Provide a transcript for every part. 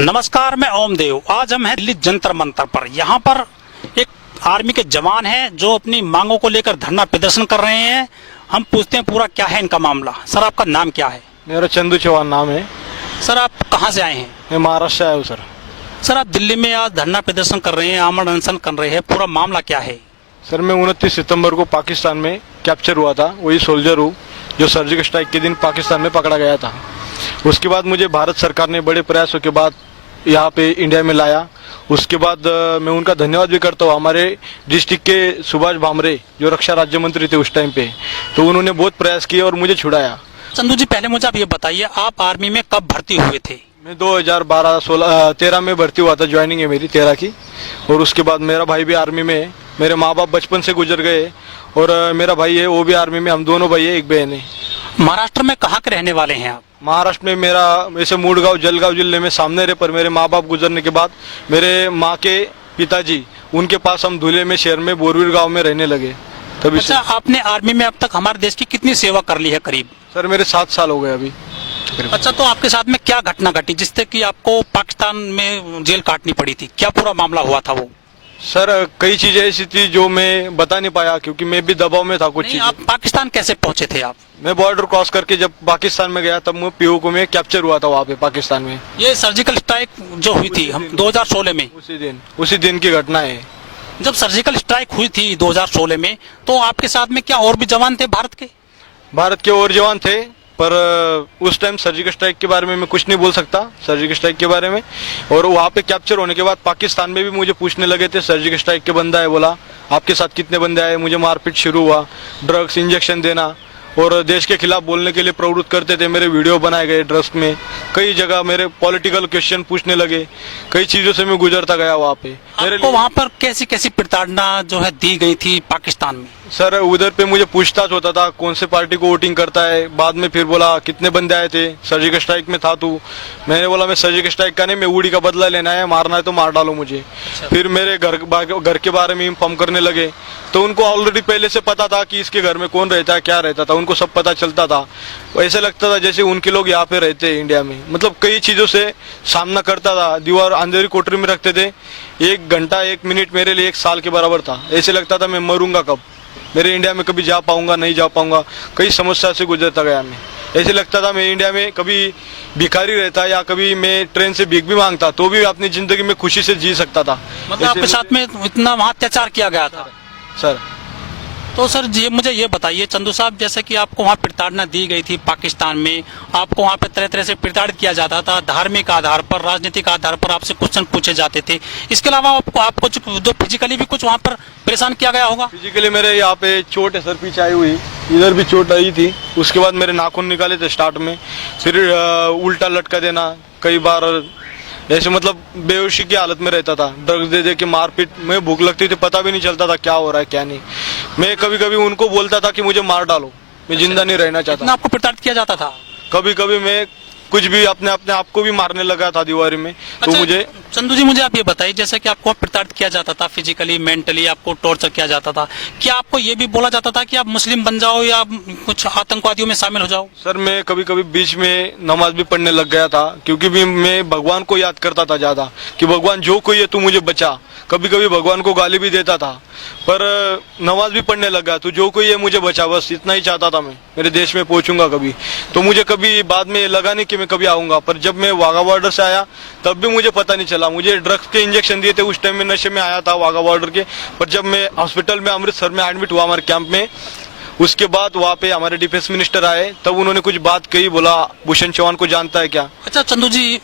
नमस्कार, मैं ओम देव। आज हम हैं दिल्ली जंतर मंतर पर। यहाँ पर एक आर्मी के जवान हैं जो अपनी मांगों को लेकर धरना प्रदर्शन कर रहे हैं। हम पूछते हैं पूरा क्या है इनका मामला। सर, आपका नाम क्या है? मेरा चंदू चौहान नाम है। सर, आप कहाँ से आए हैं? मैं महाराष्ट्र से आया हूँ सर। सर, आप दिल्ली में आज धरना प्रदर्शन कर रहे हैं, आमरण अनशन कर रहे हैं, पूरा मामला क्या है? सर, मैं 29 सितंबर को पाकिस्तान में कैप्चर हुआ था। वही सोल्जर हूँ जो सर्जिकल स्ट्राइक के दिन पाकिस्तान में पकड़ा गया था। उसके बाद मुझे भारत सरकार ने बड़े प्रयासों के बाद यहाँ पे इंडिया में लाया। उसके बाद मैं उनका धन्यवाद भी करता हूँ। हमारे डिस्ट्रिक्ट के सुभाष भामरे जो रक्षा राज्य मंत्री थे उस टाइम पे, तो उन्होंने बहुत प्रयास किए और मुझे छुड़ाया। चंदू जी, पहले मुझे आप ये बताइए, आप आर्मी में कब भर्ती हुए थे? मैं 2013 में भर्ती हुआ था। ज्वाइनिंग है मेरी 13 की। और उसके बाद मेरा भाई भी आर्मी में है। मेरे माँ बाप बचपन से गुजर गए और मेरा भाई है वो भी आर्मी में। हम दोनों भाई है, एक बहन है। महाराष्ट्र में कहाँ के रहने वाले हैं आप? महाराष्ट्र में मेरा वैसे मुड़गांव जलगांव जिले में सामने रहे, पर मेरे माँ बाप गुजरने के बाद मेरे माँ के पिताजी उनके पास हम धुले में शहर में बोरवीर गांव में रहने लगे तभी। अच्छा, आपने आर्मी में अब तक हमारे देश की कितनी सेवा कर ली है करीब? सर, मेरे 7 साल हो गए अभी। अच्छा, तो आपके साथ में क्या घटना घटी जिससे कि आपको पाकिस्तान में जेल काटनी पड़ी थी? क्या पूरा मामला हुआ था वो? सर, कई चीजें ऐसी थी जो मैं बता नहीं पाया क्योंकि मैं भी दबाव में था। कुछ नहीं, चीजें आप पाकिस्तान कैसे पहुंचे थे आप? मैं बॉर्डर क्रॉस करके जब पाकिस्तान में गया तब मैं पीओ को में कैप्चर हुआ था वहाँ पे पाकिस्तान में। ये सर्जिकल स्ट्राइक जो हुई थी हम 2016 में, उसी दिन की घटना है। जब सर्जिकल स्ट्राइक हुई थी 2016 में, तो आपके साथ में क्या और भी जवान थे भारत के? भारत के और जवान थे, पर उस टाइम सर्जिकल स्ट्राइक के बारे में मैं कुछ नहीं बोल सकता, सर्जिकल स्ट्राइक के बारे में। और वहाँ पे कैप्चर होने के बाद पाकिस्तान में भी मुझे पूछने लगे थे, सर्जिकल स्ट्राइक के बंदा है, बोला आपके साथ कितने बंदे आए। मुझे मारपीट शुरू हुआ, ड्रग्स इंजेक्शन देना और देश के खिलाफ बोलने के लिए प्रवृत्त करते थे। मेरे वीडियो बनाए गए ड्रग्स में। कई जगह मेरे पॉलिटिकल क्वेश्चन पूछने लगे। कई चीजों से मैं गुजरता गया वहाँ पे। आपको वहाँ पर कैसी कैसी प्रताड़ना जो है दी गई थी पाकिस्तान में? सर, उधर पे मुझे पूछताछ होता था कौन से पार्टी को वोटिंग करता है। बाद में फिर बोला कितने बंदे आए थे, सर्जिकल स्ट्राइक में था तू। मैंने बोला मैं सर्जिकल स्ट्राइक का नहीं, मैं उड़ी का बदला लेना है, मारना है तो मार डालो मुझे। अच्छा। फिर मेरे घर के बारे में इन्फॉर्म करने लगे, तो उनको ऑलरेडी पहले से पता था कि इसके घर में कौन रहता है, क्या रहता था, उनको सब पता चलता था। ऐसे लगता था जैसे उनके लोग यहाँ पे रहते हैं इंडिया में। मतलब कई चीजों से सामना करता था। दीवार अंधेरी कोठरी में रखते थे। 1 घंटा 1 मिनट मेरे लिए 1 साल के बराबर था। ऐसे लगता था मैं मरूंगा कब, मेरे इंडिया में कभी जा पाऊंगा नहीं जा पाऊंगा। कई समस्या से गुजरता गया मैं। ऐसे लगता था मैं इंडिया में कभी भिखारी रहता या कभी मैं ट्रेन से भीख भी मांगता तो भी अपनी जिंदगी में खुशी से जी सकता था। मतलब आपके साथ में इतना वहाँ अत्याचार किया गया था? सर, तो सर जी मुझे ये बताइए चंदू साहब, जैसे कि आपको वहाँ प्रताड़ना दी गई थी पाकिस्तान में, आपको वहाँ पे तरह तरह से प्रताड़ित किया जाता था, धार्मिक आधार पर, राजनीतिक आधार पर आपसे क्वेश्चन पूछे जाते थे। इसके अलावा आपको जो फिजिकली भी कुछ वहाँ पर परेशान किया गया होगा? फिजिकली मेरे यहाँ पे चोट है सर, पीछे आई हुई, इधर भी चोट आई थी। उसके बाद मेरे नाखून निकाले थे स्टार्ट में, फिर उल्टा लटका देना कई बार। ऐसे मतलब बेहोशी की हालत में रहता था। ड्रग्स दे दे के मारपीट, मैं भूख लगती थी पता भी नहीं चलता था क्या हो रहा है क्या नहीं। मैं कभी कभी उनको बोलता था कि मुझे मार डालो, मैं जिंदा नहीं रहना चाहता। आपको प्रताड़ित किया जाता था? कभी कभी मैं कुछ भी अपने आप को भी मारने लगा था दीवारी में। तो मुझे चंदू जी मुझे आप ये बताइए, जैसे कि आपको प्रताड़ित किया जाता था, फिजिकली मेंटली आपको टॉर्चर किया जाता था, क्या आपको ये भी बोला जाता था कि आप मुस्लिम बन जाओ या कुछ आतंकवादियों में शामिल हो जाओ? सर, मैं कभी कभी बीच में नमाज भी पढ़ने लग गया था क्योंकि भी मैं भगवान को याद करता था ज्यादा कि भगवान जो कोई है तू मुझे बचा। कभी कभी भगवान को गाली भी देता था, पर नमाज भी पढ़ने लगा, तू जो कोई है मुझे बचा, बस इतना ही चाहता था मैं। मेरे देश में पहुंचूंगा कभी। तो मुझे कभी बाद में लगा नहीं कि मैं कभी आऊंगा, पर जब मैं वाघा बॉर्डर से आया तब भी मुझे पता नहीं चला। मुझे ड्रग्स के इंजेक्शन दिए थे, उस टाइम में नशे में आया था वाघा बॉर्डर के। पर जब मैं हॉस्पिटल में अमृतसर में एडमिट हुआ हमारे कैंप में, उसके बाद वहाँ पे हमारे डिफेंस मिनिस्टर आए, तब उन्होंने कुछ बात कही, बोला भूषण चौहान को जानता है क्या। अच्छा चंदू जी,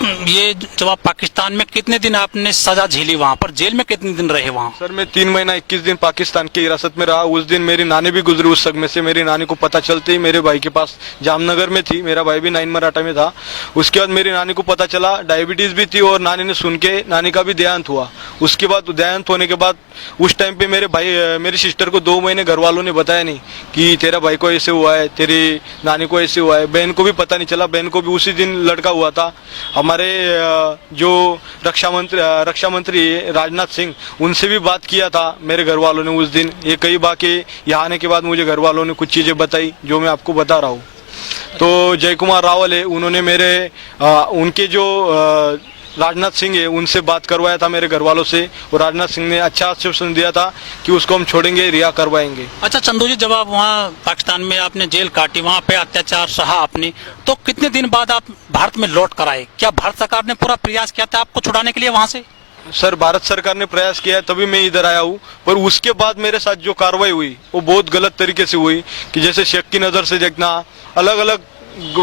ये जब आप पाकिस्तान में कितने दिन आपने सजा झेली, वहाँ पर जेल में कितने दिन रहे वहाँ? सर, मैं 3 महीना 21 दिन पाकिस्तान की हिरासत में रहा। उस दिन मेरी नानी भी गुजरी उस समय से। मेरी नानी को पता चलते ही मेरे भाई के पास जामनगर में थी, मेरा भाई भी 9 मराठा में था। उसके बाद मेरी नानी को पता चला, डायबिटीज भी थी और नानी ने सुन के नानी का भी देहांत हुआ। उसके बाद देहांत होने के बाद उस टाइम पे मेरी सिस्टर को 2 महीने घर वालों ने बताया नहीं कि तेरा भाई को ऐसे हुआ है, तेरी नानी को ऐसे हुआ है। बहन को भी पता नहीं चला, बहन को भी उसी दिन लड़का हुआ था। हमारे जो रक्षा मंत्री राजनाथ सिंह, उनसे भी बात किया था मेरे घर वालों ने उस दिन। ये कई बार के यहाँ आने के बाद मुझे घर वालों ने कुछ चीजें बताई जो मैं आपको बता रहा हूँ। तो जय कुमार रावल है, उन्होंने मेरे उनके जो राजनाथ सिंह है, उनसे बात करवाया था मेरे घर वालों से, और राजनाथ सिंह ने अच्छा आश्वासन दिया था कि उसको हम छोड़ेंगे, रिहा करवाएंगे। अच्छा चंदू जी, जब आप वहाँ पाकिस्तान में आपने जेल काटी, वहाँ पे अत्याचार सहा आपने, तो कितने दिन बाद आप भारत में लौट कर आए? क्या भारत सरकार ने पूरा प्रयास किया था आपको छुड़ाने के लिए वहाँ से? सर, भारत सरकार ने प्रयास किया है तभी मैं इधर आया हूँ, पर उसके बाद मेरे साथ जो कार्रवाई हुई वो बहुत गलत तरीके से हुई, कि जैसे शक की नजर से देखना, अलग अलग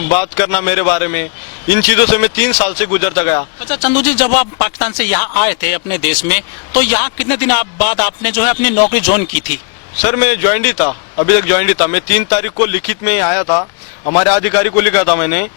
बात करना मेरे बारे में, इन चीजों से मैं 3 साल से गुजरता गया। अच्छा चंदू जी, जब आप पाकिस्तान से यहाँ आए थे अपने देश में, तो यहाँ कितने दिन बाद आपने जो है अपनी नौकरी ज्वाइन की थी? सर, मैं ज्वाइंट ही था, अभी तक ज्वाइंट ही था। मैं 3 तारीख को लिखित में आया था, हमारे अधिकारी को लिखा था मैंने,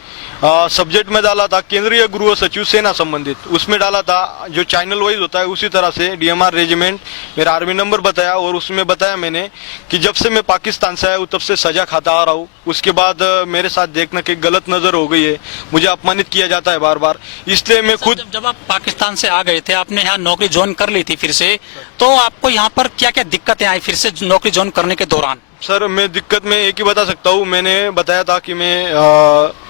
सब्जेक्ट में डाला था केंद्रीय गृह सचिव सेना संबंधित, उसमें डाला था जो चैनल वाइज होता है उसी तरह से DMR रेजिमेंट, मेरा आर्मी नंबर बताया, और उसमें बताया मैंने कि जब से मैं पाकिस्तान से आया हूँ तब से सजा खाता आ रहा हूँ। उसके बाद मेरे साथ देखना कि गलत नजर हो गई है, मुझे अपमानित किया जाता है बार बार, इसलिए मैं खुद। जब आप पाकिस्तान से आ गए थे, आपने यहाँ नौकरी ज्वाइन कर ली थी फिर से, तो आपको यहाँ पर क्या क्या दिक्कतें आई फिर से नौकरी ज्वाइन करने के दौरान? सर, मैं दिक्कत में एक ही बता सकता हूँ, मैंने बताया था कि मैं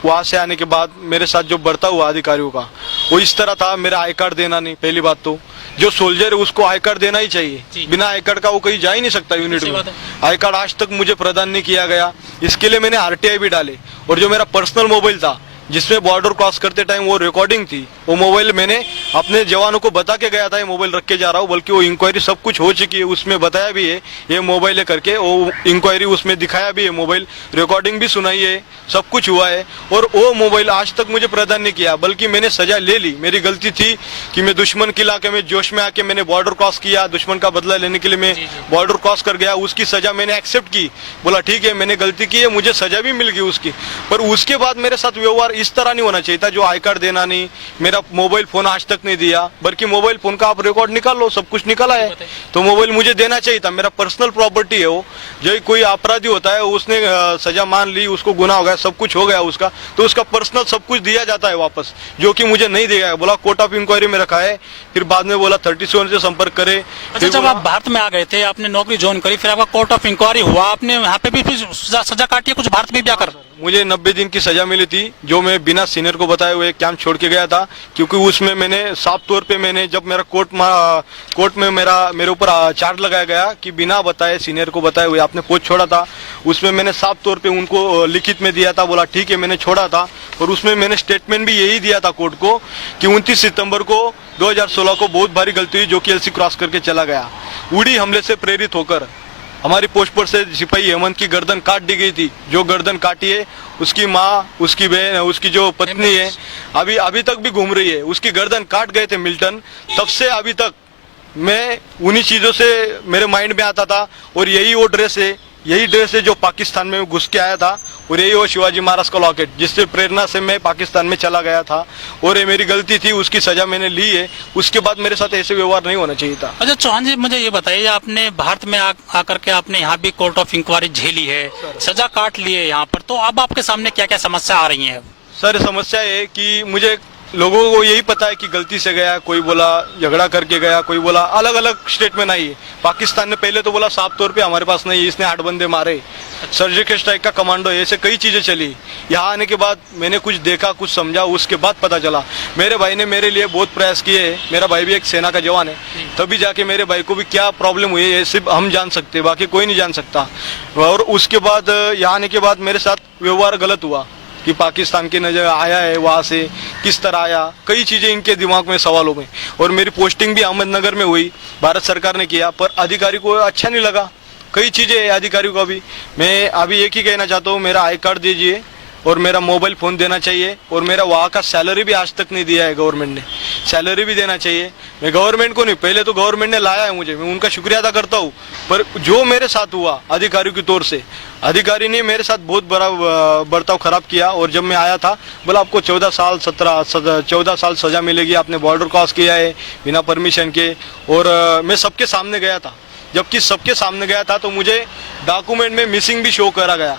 वहाँ से आने के बाद मेरे साथ जो बढ़ता हुआ अधिकारियों का वो इस तरह था, मेरा आई कार्ड देना नहीं। पहली बात तो जो सोल्जर है उसको आई कार्ड देना ही चाहिए, बिना आई कार्ड का वो कहीं जा ही नहीं सकता यूनिट में। आई कार्ड आज तक मुझे प्रदान नहीं किया गया, इसके लिए मैंने RTI भी डाले, और जो मेरा पर्सनल मोबाइल था जिसमें बॉर्डर क्रॉस करते टाइम वो रिकॉर्डिंग थी, वो मोबाइल मैंने अपने जवानों को बता के गया था ये मोबाइल रख के जा रहा हूँ, बल्कि वो इंक्वायरी सब कुछ हो चुकी है, उसमें बताया भी है ये मोबाइल है करके, वो इंक्वायरी उसमें दिखाया भी है, मोबाइल रिकॉर्डिंग भी सुनाई है, सब कुछ हुआ है, और वो मोबाइल आज तक मुझे प्रदान नहीं किया, बल्कि मैंने सजा ले ली। मेरी गलती थी कि मैं दुश्मन के इलाके में जोश में आके मैंने बॉर्डर क्रॉस किया, दुश्मन का बदला लेने के लिए मैं बॉर्डर क्रॉस कर गया, उसकी सजा मैंने एक्सेप्ट की, बोला ठीक है मैंने गलती की है, मुझे सजा भी मिल गई उसकी। पर उसके बाद मेरे साथ व्यवहार इस तरह नहीं होना चाहिए था, जो आई कार्ड देना नहीं, मेरा मोबाइल फोन आज तक नहीं दिया, बल्कि मोबाइल फोन का आप रिकॉर्ड निकाल लो, सब कुछ निकाला है, तो मोबाइल मुझे देना चाहिए था, मेरा पर्सनल प्रॉपर्टी है वो। जो कोई अपराधी होता है उसने सजा मान ली, उसको गुनाह हो गया, सब कुछ हो गया उसका, तो उसका पर्सनल सब कुछ दिया जाता है वापस, जो कि मुझे नहीं दिया है। बोला कोर्ट ऑफ इंक्वायरी में रखा है, फिर बाद में बोला 37 से संपर्क करे। अच्छा, जब आप भारत में आ गए थे, आपने नौकरी ज्वाइन करी, फिर आपका कोर्ट ऑफ इंक्वायरी हुआ, आपने यहाँ पे भी फिर सजा काटी है कुछ भारत में भी आकर? मुझे 90 दिन की सजा मिली थी, जो मैं बिना सीनियर को बताए हुए कैंप छोड़ के गया था, क्योंकि उसमें मैंने साफ तौर पे मैंने जब मेरा कोर्ट में मेरे ऊपर चार्ज लगाया गया कि बिना बताए सीनियर को बताए हुए आपने पोस्ट छोड़ा था, उसमें मैंने साफ तौर पे उनको लिखित में दिया था, बोला ठीक है मैंने छोड़ा था, और उसमें मैंने स्टेटमेंट भी यही दिया था कोर्ट को कि 29 सितंबर को 2016 को बहुत भारी गलती हुई, जो कि LC क्रॉस करके चला गया। उड़ी हमले से प्रेरित होकर हमारी पोस्ट पर से सिपाही हेमंत की गर्दन काट दी गई थी, जो गर्दन काटी है उसकी माँ, उसकी बहन, उसकी जो पत्नी है अभी तक भी घूम रही है, उसकी गर्दन काट गए थे मिल्टन। तब से अभी तक मैं उन्हीं चीजों से मेरे माइंड में आता था, और यही वो ड्रेस है जो पाकिस्तान में घुस के आया था, और यही वो शिवाजी महाराज का लॉकेट जिससे प्रेरणा से मैं पाकिस्तान में चला गया था, और ये मेरी गलती थी, उसकी सजा मैंने ली है। उसके बाद मेरे साथ ऐसे व्यवहार नहीं होना चाहिए था। अच्छा चौहान जी, मुझे ये बताइए, आपने भारत में आकर के आपने यहाँ भी कोर्ट ऑफ इंक्वायरी झेली है, सजा काट ली है यहाँ पर, तो अब आपके सामने क्या क्या समस्या आ रही है? सर, समस्या है कि मुझे लोगों को यही पता है कि गलती से गया, कोई बोला झगड़ा करके गया, कोई बोला अलग अलग स्टेटमेंट आई है। पाकिस्तान ने पहले तो बोला साफ तौर पे हमारे पास नहीं, इसने 8 बंदे मारे, सर्जिकल स्ट्राइक का कमांडो, ऐसे कई चीजें चली। यहाँ आने के बाद मैंने कुछ देखा, कुछ समझा, उसके बाद पता चला। मेरे भाई ने मेरे लिए बहुत प्रयास किए है, मेरा भाई भी एक सेना का जवान है, तभी जाके मेरे भाई को भी क्या प्रॉब्लम हुई है सिर्फ हम जान सकते, बाकी कोई नहीं जान सकता। और उसके बाद यहाँ आने के बाद मेरे साथ व्यवहार गलत हुआ कि पाकिस्तान की नजर आया है, वहां से किस तरह आया, कई चीजें इनके दिमाग में सवालों में। और मेरी पोस्टिंग भी अहमदनगर में हुई, भारत सरकार ने किया, पर अधिकारी को अच्छा नहीं लगा, कई चीजें है अधिकारी को। अभी मैं अभी एक ही कहना चाहता हूँ, मेरा आई कार्ड दीजिए और मेरा मोबाइल फोन देना चाहिए, और मेरा वहाँ का सैलरी भी आज तक नहीं दिया है गवर्नमेंट ने, सैलरी भी देना चाहिए। मैं गवर्नमेंट को नहीं, पहले तो गवर्नमेंट ने लाया है मुझे, मैं उनका शुक्रिया अदा करता हूँ, पर जो मेरे साथ हुआ अधिकारियों की तौर से, अधिकारी ने मेरे साथ बहुत बड़ा बर्ताव खराब किया। और जब मैं आया था बोला आपको 14 साल सजा मिलेगी, आपने बॉर्डर क्रॉस किया है बिना परमिशन के, और मैं सबके सामने गया था। जबकि सबके सामने गया था तो मुझे डॉक्यूमेंट में मिसिंग भी शो करा गया,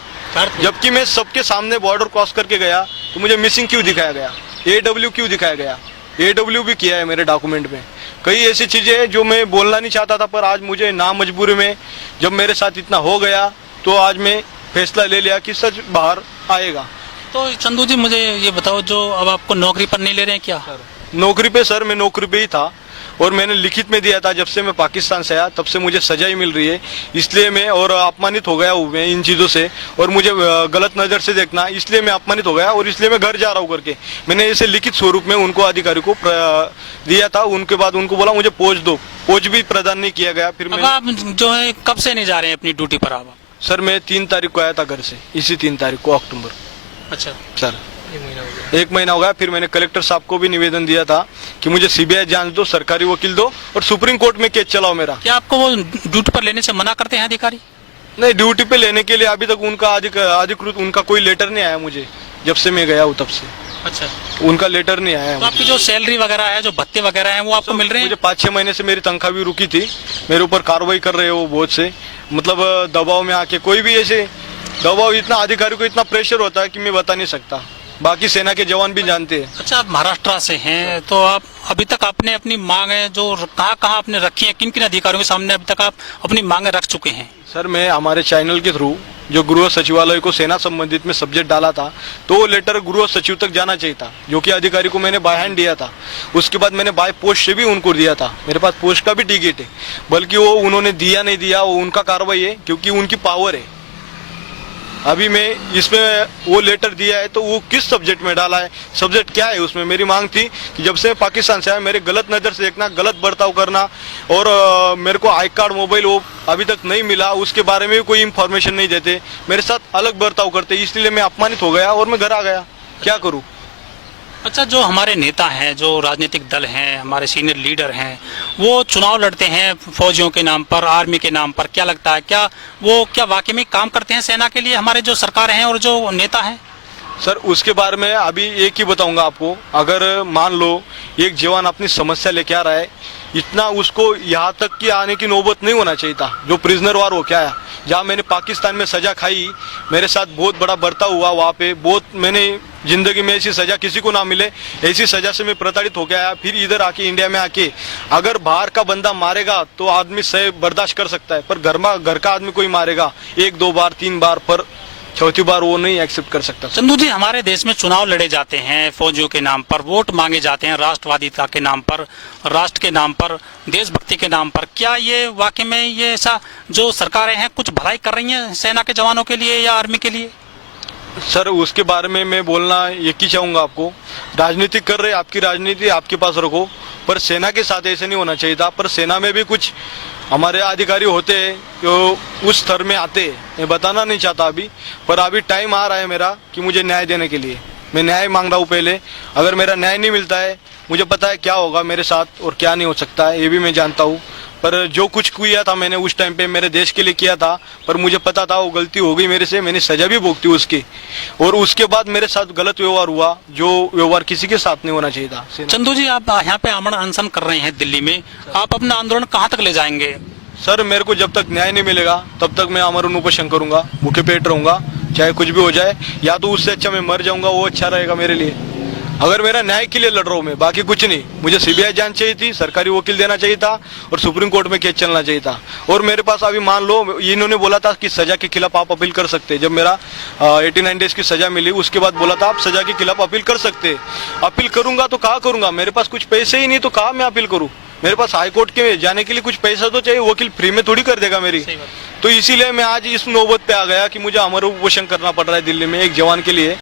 जबकि मैं सबके सामने बॉर्डर क्रॉस करके गया तो मुझे मिसिंग क्यों दिखाया गया, AW क्यों दिखाया गया, AW भी किया है मेरे डॉक्यूमेंट में। कई ऐसी चीजें हैं जो मैं बोलना नहीं चाहता था, पर आज मुझे ना मजबूरी में जब मेरे साथ इतना हो गया तो आज मैं फैसला ले लिया कि सच बाहर आएगा। तो चंदू जी, मुझे ये बताओ, जो अब आपको नौकरी पर नहीं ले रहे हैं क्या? नौकरी पे सर, मैं नौकरी पे ही था और मैंने लिखित में दिया था। जब से मैं पाकिस्तान से आया तब से मुझे सजा ही मिल रही है, इसलिए मैं और अपमानित हो गया हूँ मैं इन चीज़ों से, और मुझे गलत नज़र से देखना, इसलिए मैं अपमानित हो गया और इसलिए मैं घर जा रहा हूँ करके मैंने इसे लिखित स्वरूप में उनको अधिकारी को दिया था। उनके बाद उनको बोला मुझे पोस्ट दो, पोस्ट भी प्रदान नहीं किया गया। फिर अब मैंने आप जो है कब से नहीं जा रहे हैं अपनी ड्यूटी पर? आप सर मैं 3 तारीख को आया था घर से, इसी 3 तारीख को अक्टूबर। अच्छा सर 1 महीना हो गया। फिर मैंने कलेक्टर साहब को भी निवेदन दिया था कि मुझे सीबीआई जांच दो, सरकारी वकील दो और सुप्रीम कोर्ट में केस चलाओ मेरा। क्या आपको वो ड्यूटी पर लेने से मना करते हैं अधिकारी? नहीं, ड्यूटी पे लेने के लिए अभी तक उनका अधिकृत उनका कोई लेटर नहीं आया मुझे, जब से मैं गया हूँ तब से अच्छा, उनका लेटर नहीं आया तो मुझे। आपकी जो सैलरी वगैरह है, जो भत्ते वगैरह हैं, वो आपको मिल रहे हैं? मुझे 5-6 महीने से मेरी तनख्वाह भी रुकी थी, मेरे ऊपर कार्रवाई कर रहे हो बहुत से, मतलब दबाव में आके कोई भी ऐसे दबाव, इतना अधिकारी को इतना प्रेशर होता है कि मैं बता नहीं सकता। बाकी सेना के जवान भी जानते हैं। अच्छा, आप महाराष्ट्र से हैं, तो आप अभी तक आपने अपनी मांगे जो कहाँ कहाँ आपने रखी है, किन किन अधिकारियों के सामने अभी तक आप अपनी मांगे रख चुके हैं? सर मैं हमारे चैनल के थ्रू जो गृह सचिवालय को सेना संबंधित में सब्जेक्ट डाला था, तो वो लेटर गृह सचिव तक जाना चाहिए था, जो कि अधिकारी को मैंने बाय हैंड दिया था। उसके बाद मैंने बाय पोस्ट से भी उनको दिया था, मेरे पास पोस्ट का भी टिकट है, बल्कि वो उन्होंने दिया नहीं दिया वो उनका कार्रवाई है, क्योंकि उनकी पावर है। अभी मैं इसमें वो लेटर दिया है तो वो किस सब्जेक्ट में डाला है, सब्जेक्ट क्या है उसमें। मेरी मांग थी कि जब से मैं पाकिस्तान से आया मेरे गलत नज़र से देखना, गलत बर्ताव करना, और मेरे को आई कार्ड मोबाइल वो अभी तक नहीं मिला, उसके बारे में भी कोई इन्फॉर्मेशन नहीं देते, मेरे साथ अलग बर्ताव करते, इसलिए मैं अपमानित हो गया और मैं घर आ गया। क्या करूँ? अच्छा, जो हमारे नेता हैं, जो राजनीतिक दल हैं, हमारे सीनियर लीडर हैं, वो चुनाव लड़ते हैं फौजियों के नाम पर, आर्मी के नाम पर, क्या लगता है क्या वाकई में काम करते हैं सेना के लिए, हमारे जो सरकार हैं और जो नेता हैं? सर उसके बारे में अभी एक ही बताऊंगा आपको। अगर मान लो एक जवान अपनी समस्या लेके आ रहा है, इतना उसको यहाँ तक कि आने की नौबत नहीं होना चाहिए था। जो प्रिजनर वार हो क्या है, जहाँ मैंने पाकिस्तान में सजा खाई, मेरे साथ बहुत बड़ा बर्ताव हुआ वहाँ पे, बहुत मैंने जिंदगी में ऐसी सजा किसी को ना मिले, ऐसी सजा से मैं प्रताड़ित हो गया। फिर इधर आके इंडिया में आके अगर बाहर का बंदा मारेगा तो आदमी सह बर्दाश्त कर सकता है, पर घर का आदमी कोई मारेगा 1-2 बार 3 बार, पर चौथी बार वो नहीं एक्सेप्ट कर सकता। चंदू जी, हमारे देश में चुनाव लड़े जाते हैं फौजियों के नाम पर, वोट मांगे जाते हैं राष्ट्रवादिता के नाम पर, राष्ट्र के नाम पर, देशभक्ति के नाम पर। क्या ये वाकई में ये ऐसा जो सरकारें हैं कुछ भलाई कर रही हैं सेना के जवानों के लिए या आर्मी के लिए? सर उसके बारे में मैं बोलना एक ही चाहूंगा आपको, राजनीति कर रहे, आपकी राजनीति आपके पास रखो, पर सेना के साथ ऐसे नहीं होना चाहिए था। पर सेना में भी कुछ हमारे अधिकारी होते हैं जो उस स्तर में आते हैं, मैं बताना नहीं चाहता अभी, पर अभी टाइम आ रहा है मेरा कि मुझे न्याय देने के लिए। मैं न्याय मांग रहा हूँ पहले, अगर मेरा न्याय नहीं मिलता है, मुझे पता है क्या होगा मेरे साथ और क्या नहीं हो सकता है, ये भी मैं जानता हूँ। पर जो कुछ किया था मैंने उस टाइम पे मेरे देश के लिए किया था, पर मुझे पता था वो गलती हो गई मेरे से, मैंने सजा भी भुगती उसकी, और उसके बाद मेरे साथ गलत व्यवहार हुआ, जो व्यवहार किसी के साथ नहीं होना चाहिए था। चंदू जी, आप यहाँ पे आमरण अनशन कर रहे हैं दिल्ली में, आप अपना आंदोलन कहाँ तक ले जाएंगे? सर मेरे को जब तक न्याय नहीं मिलेगा तब तक मैं आमरण उपोषण करूंगा, भूखे पेट रहूंगा, चाहे कुछ भी हो जाए, या तो उससे अच्छा मैं मर जाऊंगा, वो अच्छा रहेगा मेरे लिए। अगर मेरा न्याय के लिए लड़ रहा हूँ मैं, बाकी कुछ नहीं। मुझे सीबीआई जांच चाहिए थी, सरकारी वकील देना चाहिए था और सुप्रीम कोर्ट में केस चलना चाहिए था। और मेरे पास अभी मान लो इन्होंने बोला था कि सजा के खिलाफ आप अपील कर सकते हैं। जब मेरा 89 डेज की सजा मिली उसके बाद बोला था आप सजा के खिलाफ अपील कर सकते हैं। अपील करूंगा तो कहाँ करूंगा, मेरे पास कुछ पैसे ही नहीं, तो कहाँ मैं अपील करूँ? मेरे पास हाई कोर्ट के जाने के लिए कुछ पैसा तो चाहिए, वकील फ्री में थोड़ी कर देगा मेरी। तो इसीलिए मैं आज इस नौबत पे आ गया कि मुझे आमरण उपोषण करना पड़ रहा है दिल्ली में एक जवान के लिए।